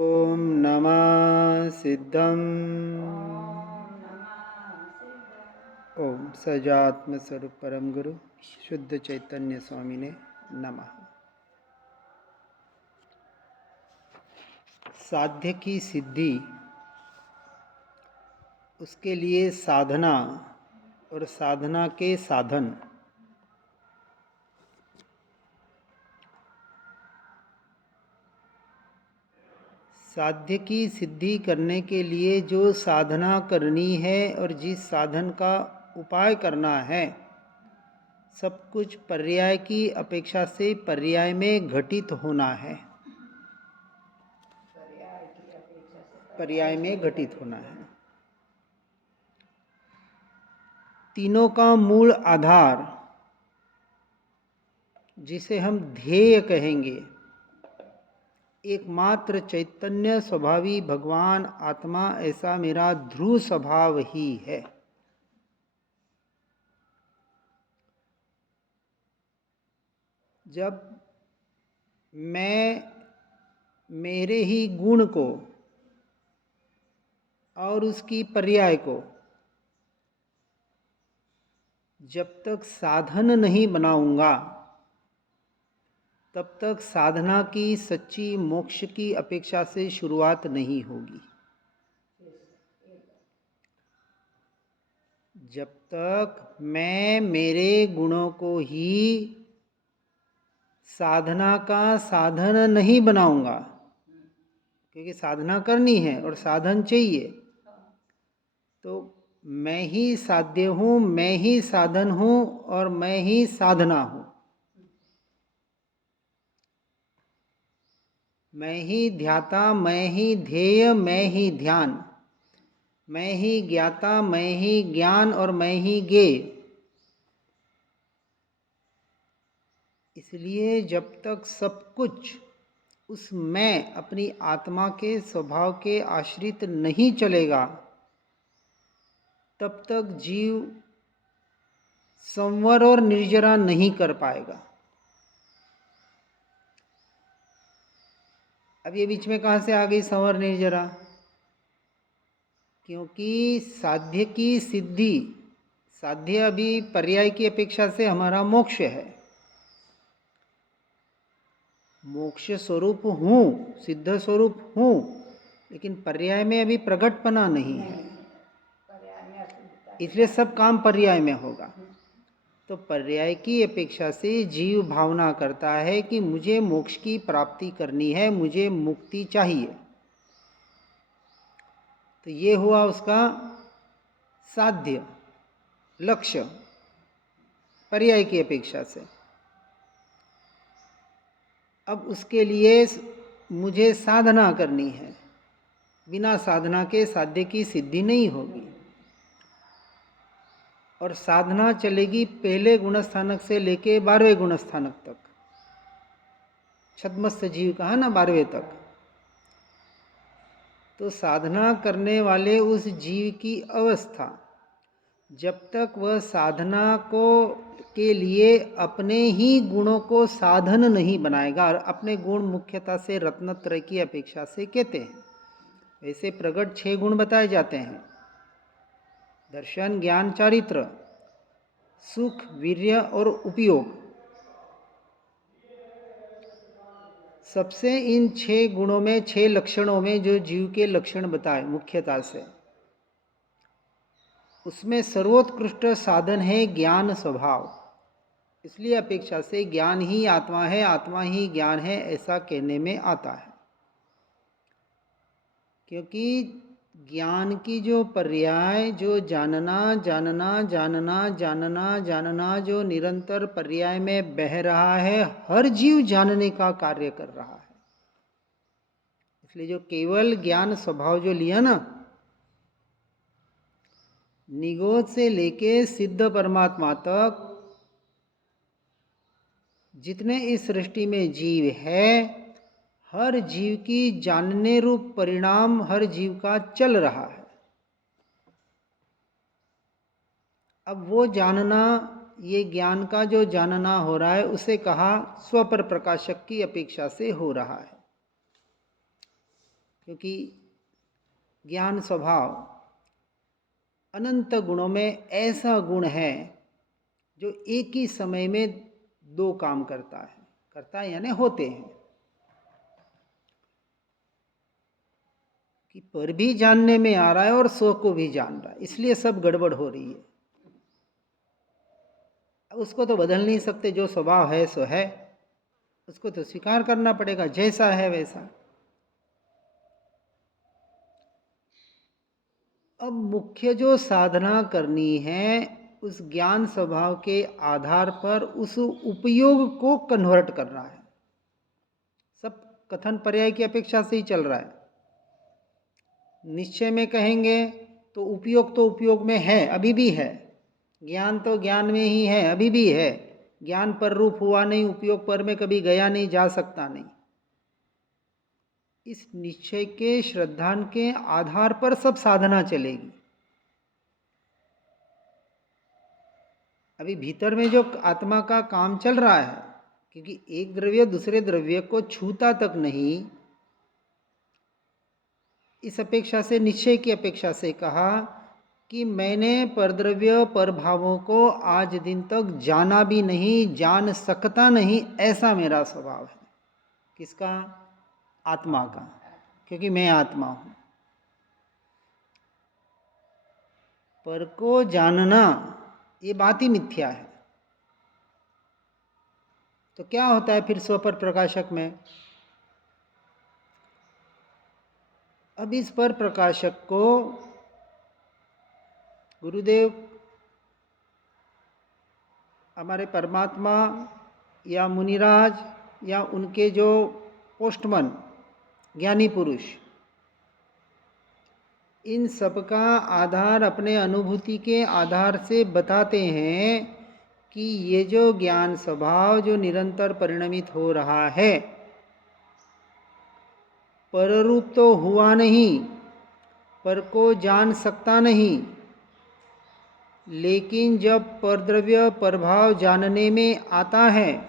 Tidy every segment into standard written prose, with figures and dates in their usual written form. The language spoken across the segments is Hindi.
ओम नमः सिद्धम। ओम सजात्म स्वरूप परम गुरु शुद्ध चैतन्य स्वामी ने नमः। साध्य की सिद्धि, उसके लिए साधना और साधना के साधन। साध्य की सिद्धि करने के लिए जो साधना करनी है और जिस साधन का उपाय करना है, सब कुछ पर्याय की अपेक्षा से पर्याय में घटित होना है। पर्याय में घटित होना है। तीनों का मूल आधार, जिसे हम ध्येय कहेंगे, एकमात्र चैतन्य स्वभावी भगवान आत्मा, ऐसा मेरा ध्रुव स्वभाव ही है। जब मैं मेरे ही गुण को और उसकी पर्याय को जब तक साधन नहीं बनाऊंगा, तब तक साधना की सच्ची मोक्ष की अपेक्षा से शुरुआत नहीं होगी। जब तक मैं मेरे गुणों को ही साधना का साधन नहीं बनाऊंगा, क्योंकि साधना करनी है और साधन चाहिए, तो मैं ही साध्य हूँ, मैं ही साधन हूँ और मैं ही साधना हूँ। मैं ही ध्याता, मैं ही ध्येय, मैं ही ध्यान, मैं ही ज्ञाता, मैं ही ज्ञान और मैं ही ज्ञेय। इसलिए जब तक सब कुछ उस मैं, अपनी आत्मा के स्वभाव के आश्रित नहीं चलेगा, तब तक जीव संवर और निर्जरा नहीं कर पाएगा। अब ये बीच में कहाँ से आ गई संवर निर्जरा? क्योंकि साध्य की सिद्धि, साध्य अभी पर्याय की अपेक्षा से हमारा मोक्ष है। मोक्ष स्वरूप हूँ, सिद्ध स्वरूप हूँ, लेकिन पर्याय में अभी प्रकटपना नहीं है, इसलिए सब काम पर्याय में होगा। तो पर्याय की अपेक्षा से जीव भावना करता है कि मुझे मोक्ष की प्राप्ति करनी है, मुझे मुक्ति चाहिए। तो ये हुआ उसका साध्य लक्ष्य पर्याय की अपेक्षा से। अब उसके लिए मुझे साधना करनी है। बिना साधना के साध्य की सिद्धि नहीं होगी। और साधना चलेगी पहले गुणस्थानक से लेके 12वें गुणस्थानक तक। छद्मस्त जीव कहा ना 12वें तक। तो साधना करने वाले उस जीव की अवस्था, जब तक वह साधना को के लिए अपने ही गुणों को साधन नहीं बनाएगा, और अपने गुण मुख्यतः से रत्नत्रय की अपेक्षा से कहते हैं। वैसे प्रकट 6 गुण बताए जाते हैं: दर्शन, ज्ञान, चारित्र, सुख, वीर्य और उपयोग। सबसे इन 6 गुणों में, 6 लक्षणों में जो जीव के लक्षण बताए मुख्यतः से, उसमें सर्वोत्कृष्ट साधन है ज्ञान स्वभाव। इसलिए अपेक्षा से ज्ञान ही आत्मा है, आत्मा ही ज्ञान है, ऐसा कहने में आता है। क्योंकि ज्ञान की जो पर्याय, जो जानना जानना जानना जानना जानना, जो निरंतर पर्याय में बह रहा है, हर जीव जानने का कार्य कर रहा है। इसलिए जो केवल ज्ञान स्वभाव जो लिया ना, निगोद से लेके सिद्ध परमात्मा तक जितने इस सृष्टि में जीव है, हर जीव की जानने रूप परिणाम हर जीव का चल रहा है। अब वो जानना, ये ज्ञान का जो जानना हो रहा है, उसे कहा स्वपर प्रकाशक की अपेक्षा से हो रहा है। क्योंकि ज्ञान स्वभाव अनंत गुणों में ऐसा गुण है जो एक ही समय में दो काम करता है यानी होते हैं, कि पर भी जानने में आ रहा है और स्व को भी जान रहा है, इसलिए सब गड़बड़ हो रही है। उसको तो बदल नहीं सकते, जो स्वभाव है सो है, उसको तो स्वीकार करना पड़ेगा, जैसा है वैसा। अब मुख्य जो साधना करनी है उस ज्ञान स्वभाव के आधार पर उस उपयोग को कन्वर्ट करना है। सब कथन पर्याय की अपेक्षा से ही चल रहा है। निश्चय में कहेंगे तो उपयोग में है, अभी भी है। ज्ञान तो ज्ञान में ही है, अभी भी है। ज्ञान पर रूप हुआ नहीं, उपयोग पर में कभी गया नहीं, जा सकता नहीं। इस निश्चय के श्रद्धान के आधार पर सब साधना चलेगी। अभी भीतर में जो आत्मा का काम चल रहा है, क्योंकि एक द्रव्य दूसरे द्रव्य को छूता तक नहीं, इस अपेक्षा से, निश्चय की अपेक्षा से कहा कि मैंने परद्रव्य पर भावों को आज दिन तक जाना भी नहीं, जान सकता नहीं, ऐसा मेरा स्वभाव है। किसका? आत्मा का, क्योंकि मैं आत्मा हूं। पर को जानना ये बात ही मिथ्या है। तो क्या होता है फिर स्वपर प्रकाशक में? अब इस पर प्रकाशक को गुरुदेव, हमारे परमात्मा या मुनिराज या उनके जो पोस्टमन ज्ञानी पुरुष, इन सब का आधार अपने अनुभूति के आधार से बताते हैं कि ये जो ज्ञान स्वभाव जो निरंतर परिणमित हो रहा है, पररूप तो हुआ नहीं, पर को जान सकता नहीं, लेकिन जब परद्रव्य प्रभाव जानने में आता है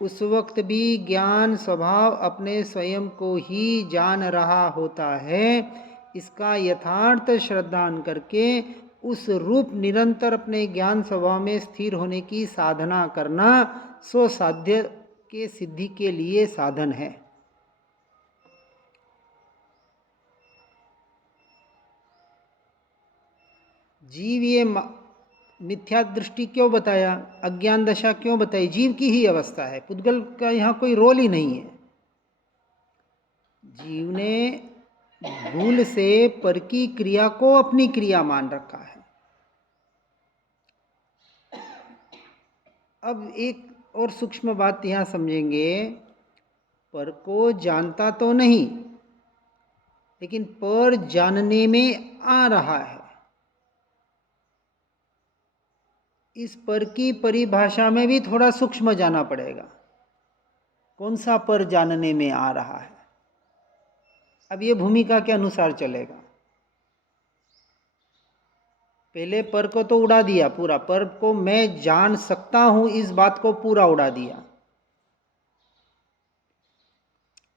उस वक्त भी ज्ञान स्वभाव अपने स्वयं को ही जान रहा होता है। इसका यथार्थ श्रद्धान करके उस रूप निरंतर अपने ज्ञान स्वभाव में स्थिर होने की साधना करना स्वसाध्य के सिद्धि के लिए साधन है। जीव ये मिथ्या दृष्टि क्यों बताया, अज्ञान दशा क्यों बताई? जीव की ही अवस्था है, पुद्गल का यहाँ कोई रोल ही नहीं है। जीव ने भूल से पर की क्रिया को अपनी क्रिया मान रखा है। अब एक और सूक्ष्म बात यहाँ समझेंगे, पर को जानता तो नहीं, लेकिन पर जानने में आ रहा है। इस पर की परिभाषा में भी थोड़ा सूक्ष्म जाना पड़ेगा, कौन सा पर जानने में आ रहा है। अब ये भूमिका के अनुसार चलेगा। पहले पर को तो उड़ा दिया पूरा, पर को मैं जान सकता हूं, इस बात को पूरा उड़ा दिया।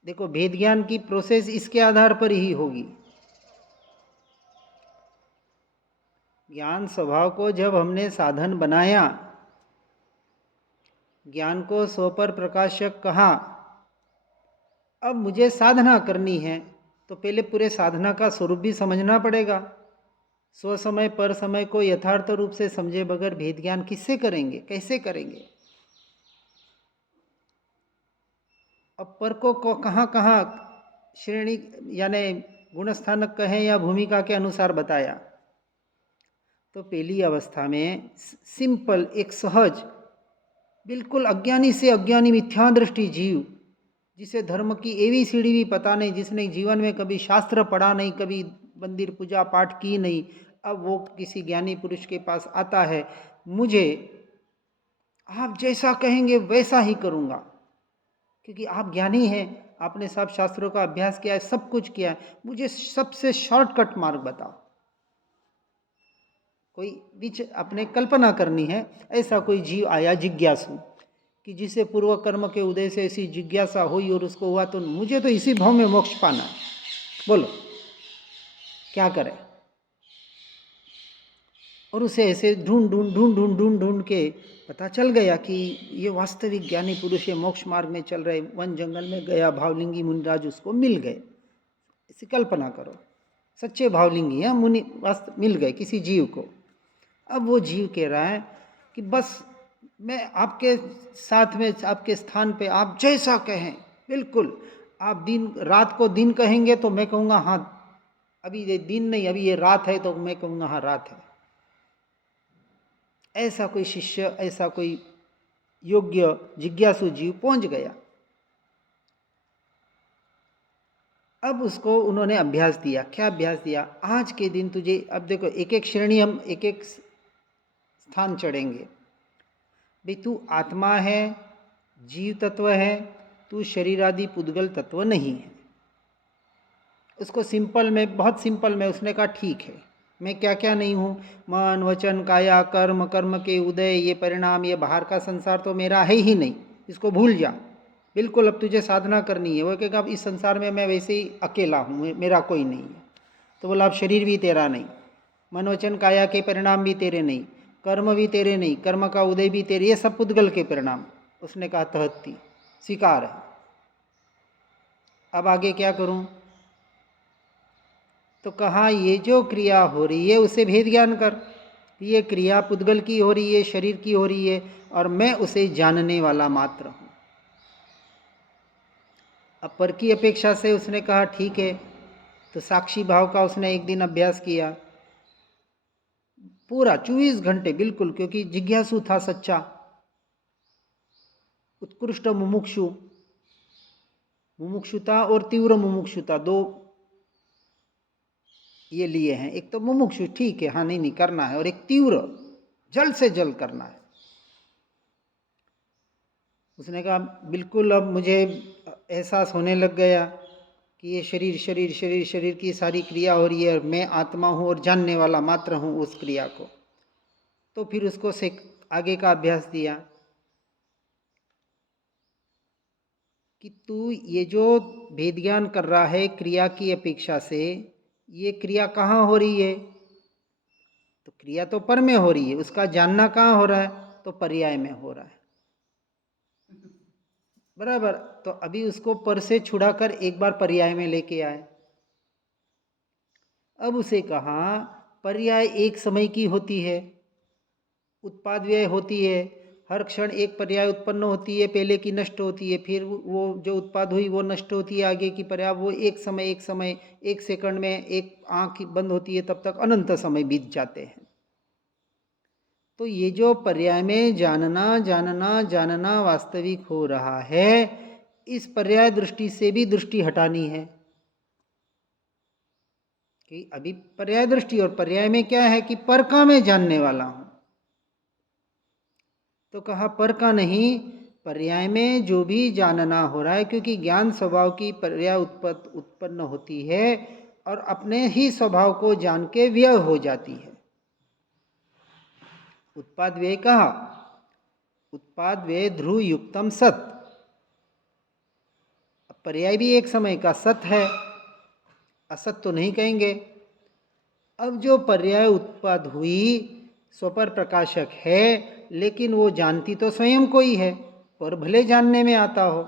देखो, भेद ज्ञान की प्रोसेस इसके आधार पर ही होगी। ज्ञान स्वभाव को जब हमने साधन बनाया, ज्ञान को स्वपर प्रकाशक कहा, अब मुझे साधना करनी है तो पहले पूरे साधना का स्वरूप भी समझना पड़ेगा। स्व समय पर समय को यथार्थ रूप से समझे बगैर भेद ज्ञान किससे करेंगे, कैसे करेंगे? अब पर को कहाँ कहाँ श्रेणी यानी गुणस्थानक कहें या भूमिका के अनुसार बताया। तो पहली अवस्था में सिंपल, एक सहज, बिल्कुल अज्ञानी से अज्ञानी मिथ्या दृष्टि जीव, जिसे धर्म की ABCD भी पता नहीं, जिसने जीवन में कभी शास्त्र पढ़ा नहीं, कभी मंदिर पूजा पाठ की नहीं, अब वो किसी ज्ञानी पुरुष के पास आता है, मुझे आप जैसा कहेंगे वैसा ही करूँगा, क्योंकि आप ज्ञानी हैं, आपने सब शास्त्रों का अभ्यास किया है, सब कुछ किया है, मुझे सबसे शॉर्टकट मार्ग बताओ। कोई बीच अपने कल्पना करनी है, ऐसा कोई जीव आया जिज्ञासु, कि जिसे पूर्व कर्म के उदय से ऐसी जिज्ञासा हुई और उसको हुआ तो मुझे तो इसी भाव में मोक्ष पाना है। बोलो क्या करें। और उसे ऐसे ढूंढ ढूंढ ढूंढ ढूंढ ढूंढ ढूंढ के पता चल गया कि ये वास्तविक ज्ञानी पुरुष, ये मोक्ष मार्ग में चल रहे। वन जंगल में गया, भावलिंगी मुनिराज उसको मिल गए। ऐसी कल्पना करो, सच्चे भावलिंगी हैं मुनि, वास्तव मिल गए किसी जीव को। अब वो जीव कह रहा है कि बस मैं आपके साथ में, आपके स्थान पे आप जैसा कहें, बिल्कुल। आप दिन रात को दिन कहेंगे तो मैं कहूँगा हाँ अभी ये दिन नहीं, अभी ये रात है, तो मैं कहूँगा हाँ रात है। ऐसा कोई शिष्य, ऐसा कोई योग्य जिज्ञासु जीव पहुंच गया। अब उसको उन्होंने अभ्यास दिया। क्या अभ्यास दिया? आज के दिन तुझे, अब देखो एक एक श्रेणी, हम एक एक स्थान चढ़ेंगे। भाई तू आत्मा है, जीव तत्व है, तू शरीर आदि पुद्गल तत्व नहीं है। उसको सिंपल में, बहुत सिंपल में उसने कहा ठीक है, मैं क्या क्या नहीं हूँ, मन वचन काया कर्म, कर्म के उदय, ये परिणाम, ये बाहर का संसार तो मेरा है ही नहीं, इसको भूल जा। बिल्कुल अब तुझे साधना करनी है। वो कहेगा अब इस संसार में मैं वैसे ही अकेला हूँ, मेरा कोई नहीं है। तो बोला अब शरीर भी तेरा नहीं, मन वचन काया के परिणाम भी तेरे नहीं, कर्म भी तेरे नहीं, कर्म का उदय भी तेरे, ये सब पुद्गल के परिणाम। उसने कहा तहत्ती, स्वीकार है। अब आगे क्या करूँ? तो कहा ये जो क्रिया हो रही है उसे भेद ज्ञान कर। ये क्रिया पुद्गल की हो रही है, शरीर की हो रही है, और मैं उसे जानने वाला मात्र हूँ। अब पर की अपेक्षा से उसने कहा ठीक है। तो साक्षी भाव का उसने एक दिन अभ्यास किया, पूरा 24 घंटे बिल्कुल, क्योंकि जिज्ञासु था सच्चा, उत्कृष्ट मुमुक्षु, मुमुक्षुता और तीव्र मुमुक्षुता, दो ये लिए हैं। एक तो मुमुक्षु ठीक है, हाँ नहीं नहीं करना है, और एक तीव्र, जल्द से जल्द करना है। उसने कहा बिल्कुल अब मुझे एहसास होने लग गया कि ये शरीर शरीर शरीर शरीर की सारी क्रिया हो रही है, और मैं आत्मा हूँ और जानने वाला मात्र हूँ उस क्रिया को। तो फिर उसको से आगे का अभ्यास दिया कि तू ये जो भेद ज्ञान कर रहा है क्रिया की अपेक्षा से, ये क्रिया कहाँ हो रही है? तो क्रिया तो पर में हो रही है, उसका जानना कहाँ हो रहा है? तो पर्याय में हो रहा है, बराबर। तो अभी उसको पर से छुड़ाकर एक बार पर्याय में लेके आए। अब उसे कहा पर्याय एक समय की होती है, उत्पाद व्यय होती है, हर क्षण एक पर्याय उत्पन्न होती है, पहले की नष्ट होती है, फिर वो जो उत्पाद हुई वो नष्ट होती है, आगे की पर्याय वो एक समय एक सेकंड में एक आँख बंद होती है, तब तक अनंत समय बीत जाते हैं। तो ये जो पर्याय में जानना जानना जानना वास्तविक हो रहा है, इस पर्याय दृष्टि से भी दृष्टि हटानी है कि अभी पर्याय दृष्टि, और पर्याय में क्या है कि पर का मैं जानने वाला हूं। तो कहा पर का नहीं, पर्याय में जो भी जानना हो रहा है, क्योंकि ज्ञान स्वभाव की पर्याय उत्पन्न होती है और अपने ही स्वभाव को जान के व्यय हो जाती है। उत्पाद व्यय कहा, उत्पाद व्यय ध्रुव युक्तम सत। पर्याय भी एक समय का सत है, असत तो नहीं कहेंगे। अब जो पर्याय उत्पाद हुई स्वपर प्रकाशक है, लेकिन वो जानती तो स्वयं को ही है, पर भले जानने में आता हो।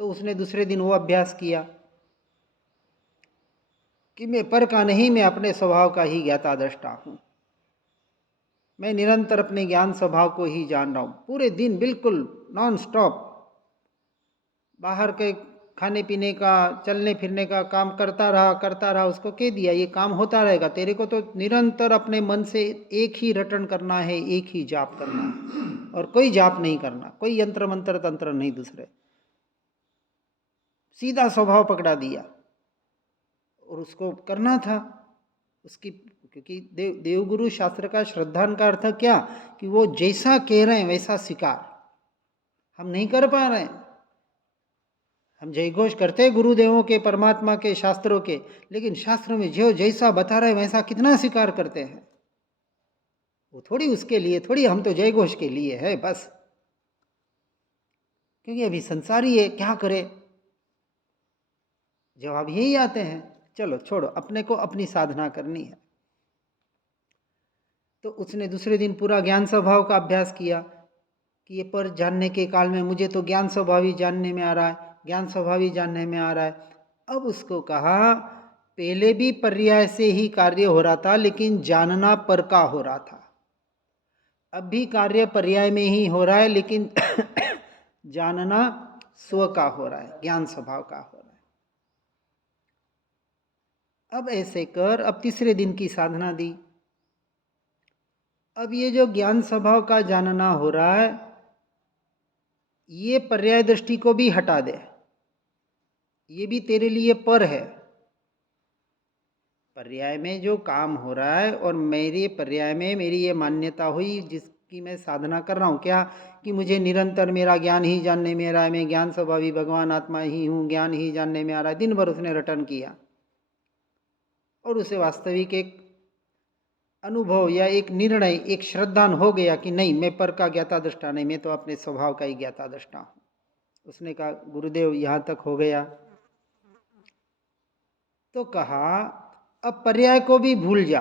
तो उसने दूसरे दिन वो अभ्यास किया कि मैं पर का नहीं, मैं अपने स्वभाव का ही ज्ञाता दृष्टा हूँ। मैं निरंतर अपने ज्ञान स्वभाव को ही जान रहा हूँ, पूरे दिन बिल्कुल नॉन स्टॉप बाहर के खाने पीने का, चलने फिरने का काम करता रहा। उसको कह दिया ये काम होता रहेगा, तेरे को तो निरंतर अपने मन से एक ही रटन करना है, एक ही जाप करना है, और कोई जाप नहीं करना, कोई यंत्र मंत्र तंत्र नहीं, दूसरे सीधा स्वभाव पकड़ा दिया। और उसको करना था उसकी, क्योंकि देवगुरु शास्त्र का श्रद्धान का अर्थ क्या कि वो जैसा कह रहे हैं वैसा स्वीकार। हम नहीं कर पा रहे हैं, हम जय घोष करते हैं गुरुदेवों के, परमात्मा के, शास्त्रों के, लेकिन शास्त्रों में जो जैसा बता रहे वैसा कितना स्वीकार करते हैं? वो थोड़ी उसके लिए, थोड़ी हम तो जय घोष के लिए है बस, क्योंकि अभी संसारी है, क्या करे। जवाब यही आते हैं, चलो छोड़ो, अपने को अपनी साधना करनी है। तो उसने दूसरे दिन पूरा ज्ञान स्वभाव का अभ्यास किया कि ये पर जानने के काल में मुझे तो ज्ञान स्वभाव ही जानने में आ रहा है, ज्ञान स्वभाव ही जानने में आ रहा है। अब उसको कहा पहले भी पर्याय से ही कार्य हो रहा था, लेकिन जानना पर का हो रहा था। अब भी कार्य पर्याय में ही हो रहा है, लेकिन जानना स्व का हो रहा है, ज्ञान स्वभाव का हो रहा है। अब ऐसे कर, अब तीसरे दिन की साधना दी। अब ये जो ज्ञान स्वभाव का जानना हो रहा है, ये पर्याय दृष्टि को भी हटा दे, ये भी तेरे लिए पर है। पर्याय में जो काम हो रहा है और मेरे पर्याय में मेरी ये मान्यता हुई जिसकी मैं साधना कर रहा हूँ, क्या कि मुझे निरंतर मेरा ज्ञान ही जानने में आ रहा है, मैं ज्ञान स्वभावी भगवान आत्मा ही हूँ, ज्ञान ही जानने में आ रहा है। दिन भर उसने रटन किया और उसे वास्तविक एक अनुभव या एक निर्णय, एक श्रद्धान हो गया कि नहीं, मैं पर का ज्ञाता दृष्टा नहीं, मैं तो अपने स्वभाव का ही ज्ञाता दृष्टा हूँ। उसने कहा गुरुदेव यहाँ तक हो गया। तो कहा अब पर्याय को भी भूल जा,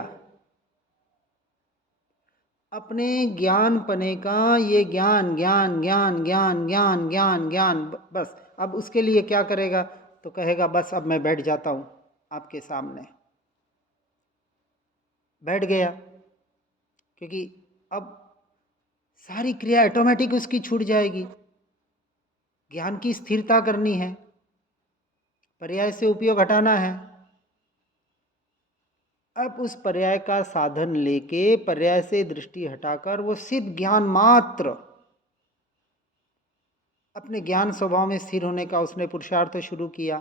अपने ज्ञान पने का ये ज्ञान ज्ञान ज्ञान ज्ञान ज्ञान ज्ञान ज्ञान बस। अब उसके लिए क्या करेगा, तो कहेगा बस अब मैं बैठ जाता हूँ आपके सामने। बैठ गया, क्योंकि अब सारी क्रिया ऑटोमेटिक उसकी छूट जाएगी। ज्ञान की स्थिरता करनी है, पर्याय से उपयोग हटाना है। अब उस पर्याय का साधन लेके पर्याय से दृष्टि हटाकर वो सिद्ध ज्ञान मात्र अपने ज्ञान स्वभाव में स्थिर होने का उसने पुरुषार्थ शुरू किया।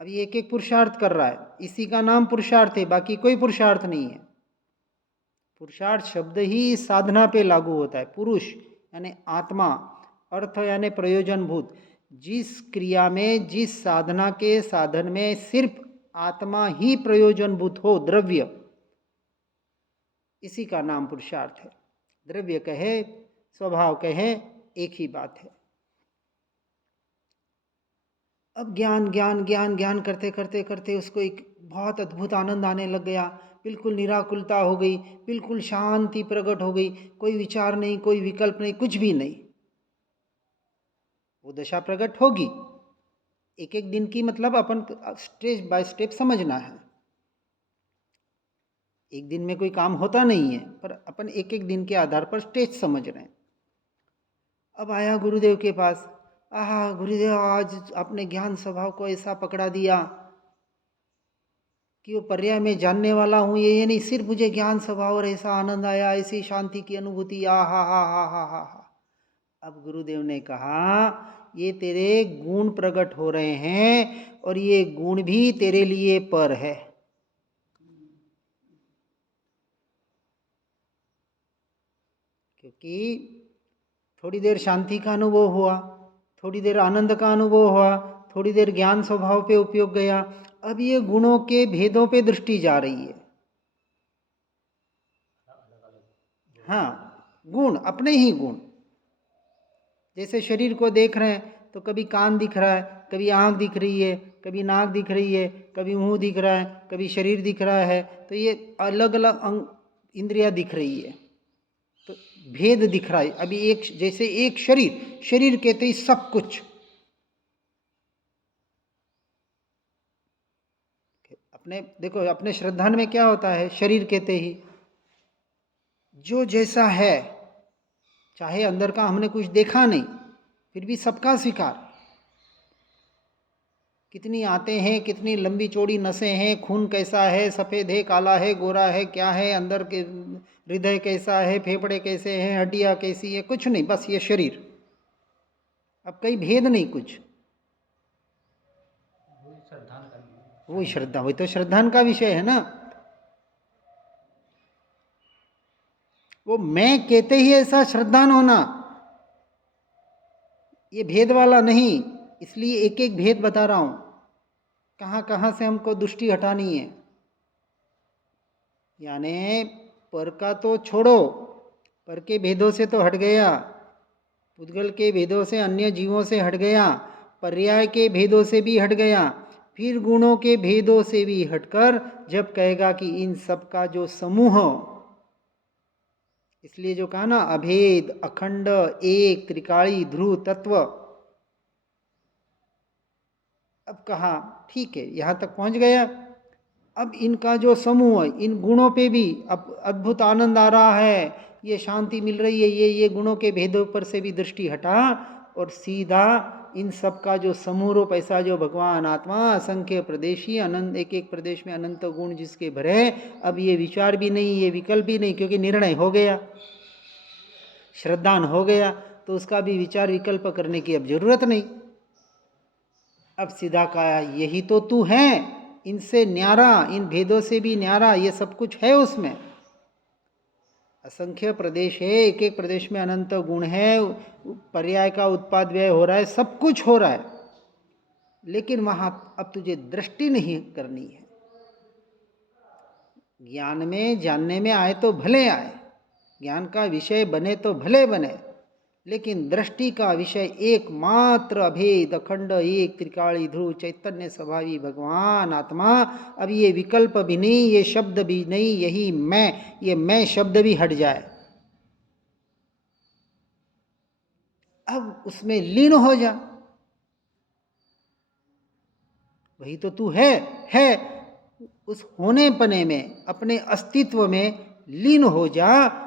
अब ये एक एक पुरुषार्थ कर रहा है, इसी का नाम पुरुषार्थ है, बाकी कोई पुरुषार्थ नहीं है। पुरुषार्थ शब्द ही साधना पे लागू होता है। पुरुष यानी आत्मा, अर्थ यानी प्रयोजनभूत। जिस क्रिया में, जिस साधना के साधन में सिर्फ आत्मा ही प्रयोजनभूत हो, द्रव्य, इसी का नाम पुरुषार्थ है। द्रव्य कहे, स्वभाव कहे, एक ही बात है। अब ज्ञान ज्ञान ज्ञान ज्ञान करते करते करते उसको एक बहुत अद्भुत आनंद आने लग गया, बिल्कुल निराकुलता हो गई, बिल्कुल शांति प्रकट हो गई, कोई विचार नहीं, कोई विकल्प नहीं, कुछ भी नहीं। वो दशा प्रकट होगी, एक एक दिन की, मतलब अपन स्टेप बाय स्टेप समझना है। एक दिन में कोई काम होता नहीं है, पर अपन एक एक दिन के आधार पर स्टेज समझ रहे हैं। अब आया गुरुदेव के पास, आहा गुरुदेव आज आपने ज्ञान स्वभाव को ऐसा पकड़ा दिया कि वो पर्याय में जानने वाला हूँ, ये नहीं, सिर्फ मुझे ज्ञान स्वभाव और ऐसा आनंद आया, ऐसी शांति की अनुभूति, आ हा हा हा हा हा हा। अब गुरुदेव ने कहा ये तेरे गुण प्रकट हो रहे हैं और ये गुण भी तेरे लिए पर है। क्योंकि थोड़ी देर शांति का अनुभव हुआ, थोड़ी देर आनंद का अनुभव हुआ, थोड़ी देर ज्ञान स्वभाव पे उपयोग गया, अब ये गुणों के भेदों पे दृष्टि जा रही है। हाँ, गुण, अपने ही गुण। जैसे शरीर को देख रहे हैं तो कभी कान दिख रहा है, कभी आँख दिख रही है, कभी नाक दिख रही है, कभी मुंह दिख रहा है, कभी शरीर दिख रहा है, तो ये अलग अलग अंग, इंद्रियां दिख रही है, तो भेद दिख रहा है। अभी एक, जैसे एक शरीर, शरीर कहते ही सब कुछ, अपने देखो अपने श्रद्धान में क्या होता है, शरीर कहते ही जो जैसा है, चाहे अंदर का हमने कुछ देखा नहीं, फिर भी सबका स्वीकार। कितनी आते हैं, कितनी लंबी चौड़ी नसें हैं, खून कैसा है, सफ़ेद है, काला है, गोरा है, क्या है, अंदर के हृदय कैसा है, फेफड़े कैसे हैं, हड्डियाँ कैसी है, कुछ नहीं, बस ये शरीर। अब कई भेद नहीं कुछ, वही श्रद्धा, वही तो श्रद्धान का विषय है ना। वो मैं कहते ही ऐसा श्रद्धान होना, ये भेद वाला नहीं। इसलिए एक एक भेद बता रहा हूँ, कहाँ कहाँ से हमको दृष्टि हटानी है। यानी पर का तो छोड़ो, पर के भेदों से तो हट गया, पुद्गल के भेदों से, अन्य जीवों से हट गया, पर्याय के भेदों से भी हट गया, फिर गुणों के भेदों से भी हटकर जब कहेगा कि इन सब का जो समूह, इसलिए जो कहा ना अभेद, अखंड, एक, त्रिकाली, ध्रुव तत्व, अब कहा ठीक है यहाँ तक पहुंच गया। अब इनका जो समूह है, इन गुणों पे भी अब अद्भुत आनंद आ रहा है, ये शांति मिल रही है, ये गुणों के भेदों पर से भी दृष्टि हटा और सीधा इन सब का जो समूह रूप ऐसा जो भगवान आत्मा असंख्य प्रदेशी अनंत, एक एक प्रदेश में अनंत गुण जिसके भरे, अब ये विचार भी नहीं, ये विकल्प भी नहीं, क्योंकि निर्णय हो गया, श्रद्धान हो गया, तो उसका भी विचार विकल्प करने की अब जरूरत नहीं। अब सीधा कहा यही तो तू है, इनसे न्यारा, इन भेदों से भी न्यारा, ये सब कुछ है उसमें। असंख्य प्रदेश है, एक एक प्रदेश में अनंत गुण है, पर्याय का उत्पाद व्यय हो रहा है, सब कुछ हो रहा है, लेकिन वहां अब तुझे दृष्टि नहीं करनी है। ज्ञान में जानने में आए तो भले आए, ज्ञान का विषय बने तो भले बने, लेकिन दृष्टि का विषय एकमात्र अभेद, अखंड, एक, त्रिकाली, ध्रुव, चैतन्य स्वभावी भगवान आत्मा। अब ये विकल्प भी नहीं, ये शब्द भी नहीं, यही मैं, ये मैं शब्द भी हट जाए, अब उसमें लीन हो जा। वही तो तू है उस होने पने में, अपने अस्तित्व में लीन हो जा।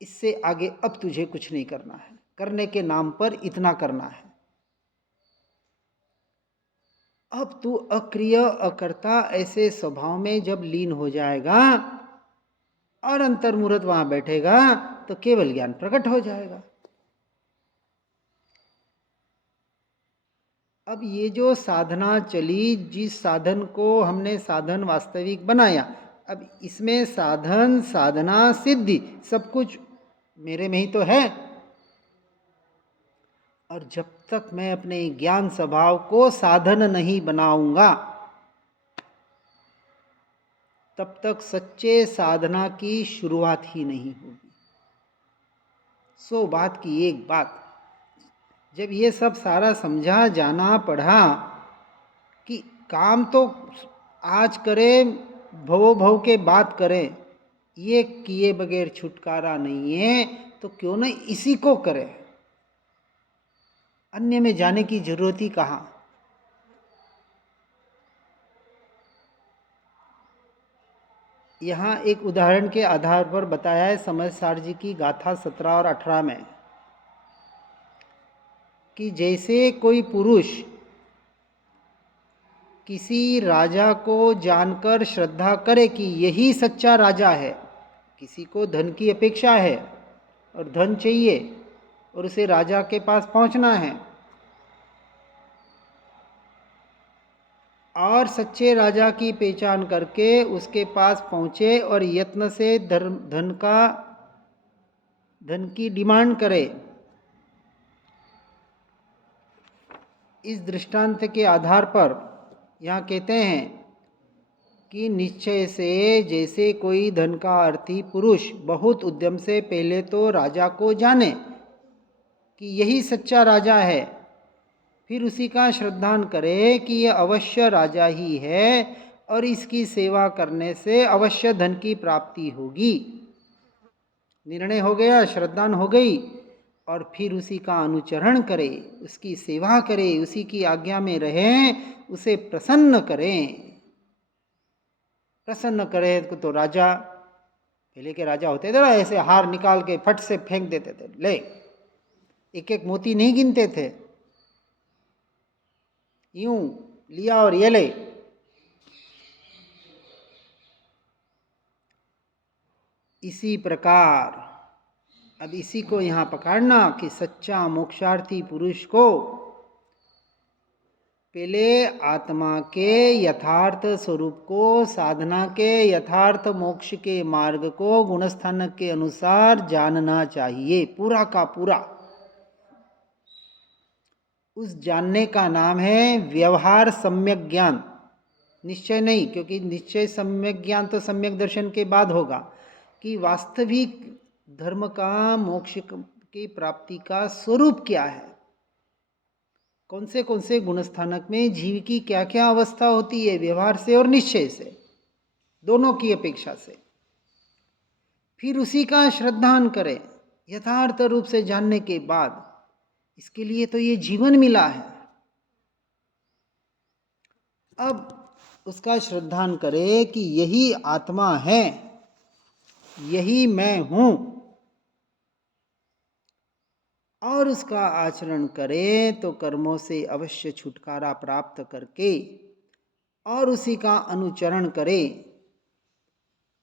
इससे आगे अब तुझे कुछ नहीं करना है, करने के नाम पर इतना करना है। अब तू अक्रिय अकर्ता ऐसे स्वभाव में जब लीन हो जाएगा और अंतर्मुहूर्त वहां बैठेगा तो केवल ज्ञान प्रकट हो जाएगा। अब ये जो साधना चली, जिस साधन को हमने साधन वास्तविक बनाया, अब इसमें साधन, साधना, सिद्धि सब कुछ मेरे में ही तो है। और जब तक मैं अपने ज्ञान स्वभाव को साधन नहीं बनाऊंगा, तब तक सच्चे साधना की शुरुआत ही नहीं होगी। 100 बात की एक बात, जब ये सब सारा समझा, जाना, पढ़ा कि काम तो आज करें, भवो भव के बात करें, ये किए बगैर छुटकारा नहीं है, तो क्यों न इसी को करें, अन्य में जाने की जरूरत ही कहाँ। यहाँ एक उदाहरण के आधार पर बताया है समझसार जी की गाथा 17 और 18 में, कि जैसे कोई पुरुष किसी राजा को जानकर श्रद्धा करे कि यही सच्चा राजा है, किसी को धन की अपेक्षा है और धन चाहिए और उसे राजा के पास पहुंचना है, और सच्चे राजा की पहचान करके उसके पास पहुंचे और यत्न से धन की डिमांड करे। इस दृष्टांत के आधार पर यहाँ कहते हैं कि निश्चय से जैसे कोई धन का अर्थी पुरुष बहुत उद्यम से पहले तो राजा को जाने कि यही सच्चा राजा है, फिर उसी का श्रद्धान करे कि यह अवश्य राजा ही है और इसकी सेवा करने से अवश्य धन की प्राप्ति होगी। निर्णय हो गया, श्रद्धान हो गई, और फिर उसी का अनुचरण करे, उसकी सेवा करे, उसी की आज्ञा में रहें, उसे प्रसन्न करें। प्रसन्न करे तो राजा, पहले के राजा होते थे ना, ऐसे हार निकाल के फट से फेंक देते थे, ले, एक एक मोती नहीं गिनते थे, यूं लिया और ये ले। इसी प्रकार अब इसी को यहाँ पकड़ना कि सच्चा मोक्षार्थी पुरुष को पहले आत्मा के यथार्थ स्वरूप को, साधना के यथार्थ मोक्ष के मार्ग को गुणस्थान के अनुसार जानना चाहिए, पूरा का पूरा। उस जानने का नाम है व्यवहार सम्यक ज्ञान, निश्चय नहीं, क्योंकि निश्चय सम्यक ज्ञान तो सम्यक दर्शन के बाद होगा, कि वास्तविक धर्म का, मोक्ष की प्राप्ति का स्वरूप क्या है। कौन से गुण स्थानक में जीव की क्या क्या अवस्था होती है व्यवहार से और निश्चय से, दोनों की अपेक्षा से। फिर उसी का श्रद्धान करें यथार्थ रूप से जानने के बाद। इसके लिए तो ये जीवन मिला है। अब उसका श्रद्धान करे कि यही आत्मा है, यही मैं हूं, और उसका आचरण करे तो कर्मों से अवश्य छुटकारा प्राप्त करके और उसी का अनुचरण करे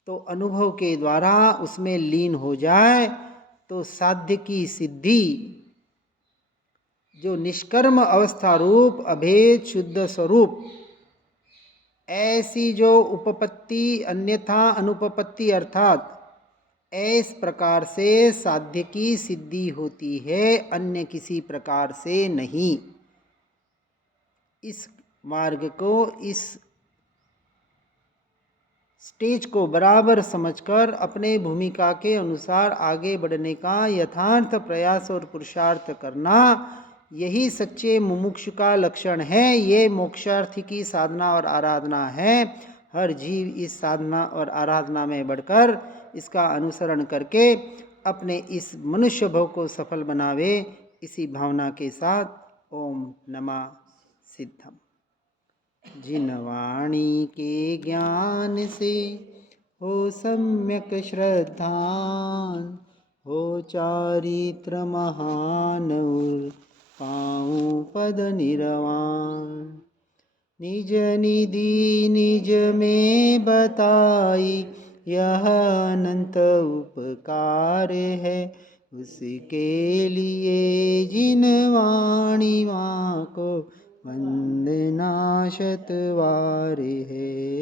तो अनुभव के द्वारा उसमें लीन हो जाए तो साध्य की सिद्धि, जो निष्कर्म अवस्था रूप अभेद शुद्ध स्वरूप, ऐसी जो उपपत्ति अन्यथा अनुपपत्ति अर्थात इस प्रकार से साध्य की सिद्धि होती है, अन्य किसी प्रकार से नहीं। इस मार्ग को, इस स्टेज को बराबर समझकर अपने भूमिका के अनुसार आगे बढ़ने का यथार्थ प्रयास और पुरुषार्थ करना, यही सच्चे मुमुक्षु का लक्षण है। ये मोक्षार्थी की साधना और आराधना है। हर जीव इस साधना और आराधना में बढ़कर इसका अनुसरण करके अपने इस मनुष्य भव को सफल बनावे, इसी भावना के साथ ओम नमः सिद्धम। जिन वाणी के ज्ञान से हो सम्यक श्रद्धान, हो चारित्र महान पाऊँ पद निर्वाण। निज निधि निज में बताई यह अनंत उपकार है, उसके लिए जिन वाणी माँ को वंदना शतवार है।